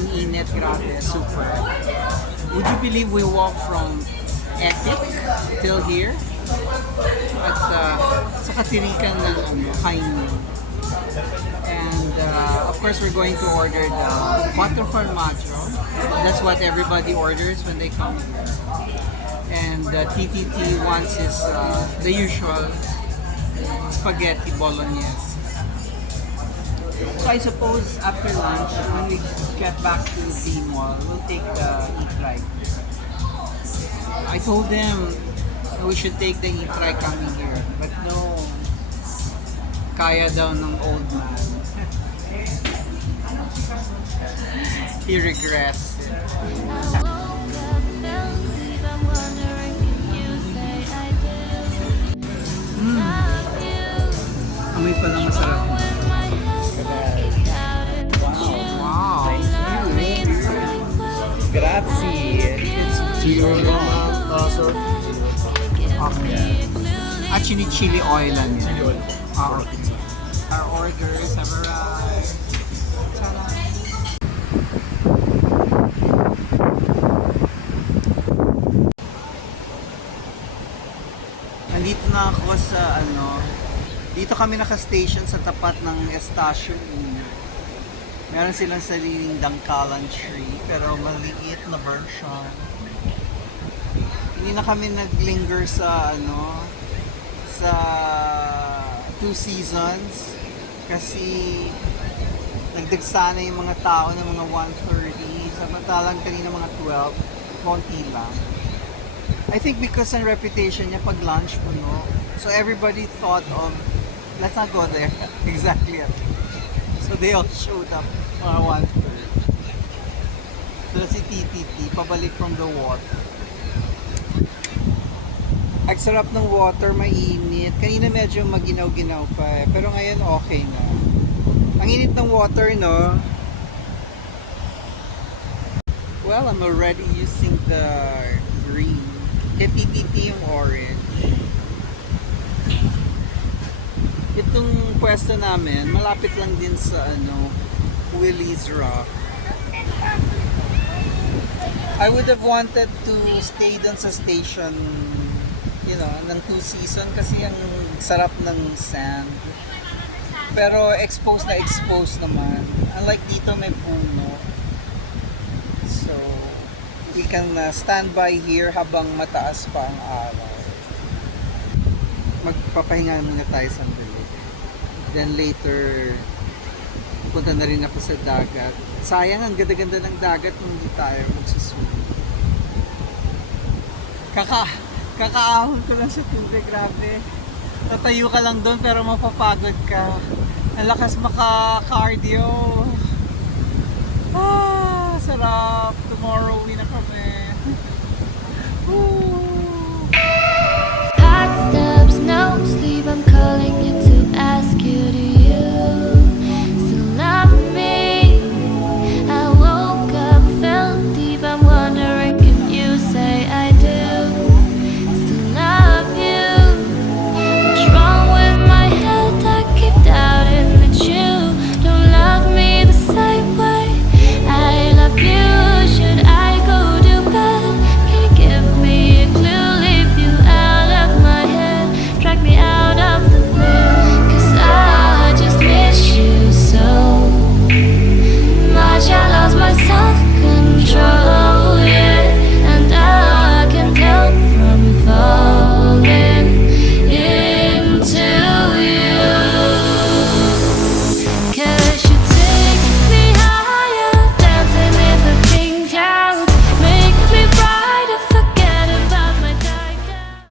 Ang init, grabe, super. Would you believe we walk from Epic till here? At sa katirikan ng Kainu. And of course, we're going to order the quattro formaggio. That's what everybody orders when they come here. And TTT wants his the usual spaghetti bolognese. So I suppose after lunch, when we get back to the mall, we'll take the e-trike. I told them we should take the e-trike coming here, but no, kaya daw ng old man. He regrets it. Amoy pa lang masarap. Wow. Grazie. Okay. At chili oil lang yan. Okay. Our orders have arrived. Nandito na ako sa dito kami naka-station sa tapat ng Estacio 1. Meron silang sariling dangkalan tree, pero maliit na version. Hindi na kami naglinger sa sa Two Seasons kasi nagdagsa na yung mga tao ng mga 1:30, samantalang kanina mga 12, konti lang. I think because ang reputation niya pag lunch puno, so everybody thought of, let's not go there. Exactly. So they all showed up mga 1:30. So si TTT, pabalik from the water. Ang sarap ng water, mainit. Kanina medyo maginaw-ginaw pa pero ngayon okay na. Ang init ng water, no? Well, I'm already using the green. Kaya TTT yung orange. Itong pwesto namin, malapit lang din sa Willie's Rock. I would have wanted to stay dun sa station, ng Two Seasons kasi ang sarap ng sand. Pero exposed naman. Unlike dito may puno. So, we can stand by here habang mataas pa ang araw. Magpapahinga muna tayo sandali. Then later, punta na rin ako sa dagat. Sayang, ang ganda-ganda ng dagat kung hindi tayo magsuswimming. Kakaahon ko lang sa tubig, grabe. Tatayo ka lang doon pero mapapagod ka. Ang lakas maka-cardio.